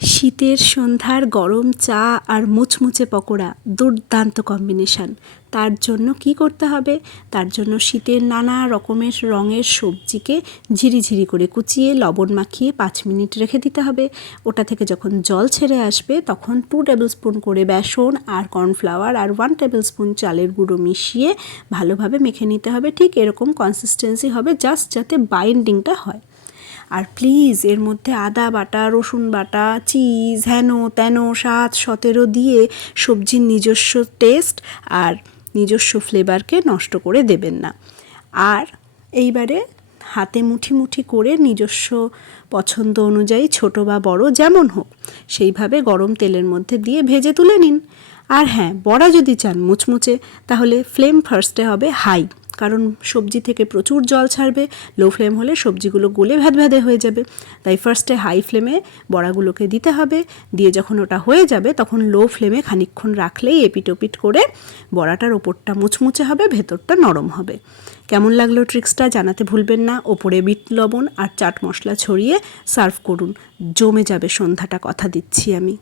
শীতের সন্ধ্যার গরম চা আর মুচমুচে পকোড়া দুর্দান্ত কম্বিনেশান। তার জন্য কি করতে হবে? তার জন্য শীতের নানা রকমের রঙের সবজিকে ঝিরিঝিরি করে কুচিয়ে লবণ মাখিয়ে 5 মিনিট রেখে দিতে হবে। ওটা থেকে যখন জল ছেড়ে আসবে তখন 2 টেবিল স্পুন করে বেসন আর কর্নফ্লাওয়ার আর 1 টেবিল স্পুন চালের গুঁড়ো মিশিয়ে ভালোভাবে মেখে নিতে হবে। ঠিক এরকম কনসিস্টেন্সি হবে, জাস্ট যাতে বাইন্ডিংটা হয়। আর প্লিজ এর মধ্যে আদা বাটা, রসুন বাটা, চিজ, হেন তেন 7-17 দিয়ে সবজির নিজস্ব টেস্ট আর নিজস্ব ফ্লেভারকে নষ্ট করে দেবেন না। আর এইবারে হাতে মুঠি মুঠি করে নিজস্ব পছন্দ অনুযায়ী ছোট বা বড় যেমন হোক সেইভাবে গরম তেলের মধ্যে দিয়ে ভেজে তুলে নিন। আর হ্যাঁ, বড়া যদি চান মুচমুচে তাহলে ফ্লেম ফার্স্টে হবে হাই, কারণ সবজি থেকে প্রচুর জল ছাড়বে। লো ফ্লেম হলে সবজিগুলো গলে ভ্যাদভ্যাদে হয়ে যাবে। তাই ফার্স্টে হাই ফ্লেমে বড়াগুলোকে দিতে হবে। দিয়ে যখন ওটা হয়ে যাবে তখন লো ফ্লেমে খানিকক্ষণ রাখলেই এপিট ওপিট করে বড়াটার ওপরটা মুচমুচে হবে, ভেতরটা নরম হবে। কেমন লাগলো ট্রিক্সটা জানাতে ভুলবেন না। ওপরে বিট লবণ আর চাট মশলা ছড়িয়ে সার্ভ করুন, জমে যাবে সন্ধ্যাটা, কথা দিচ্ছি আমি।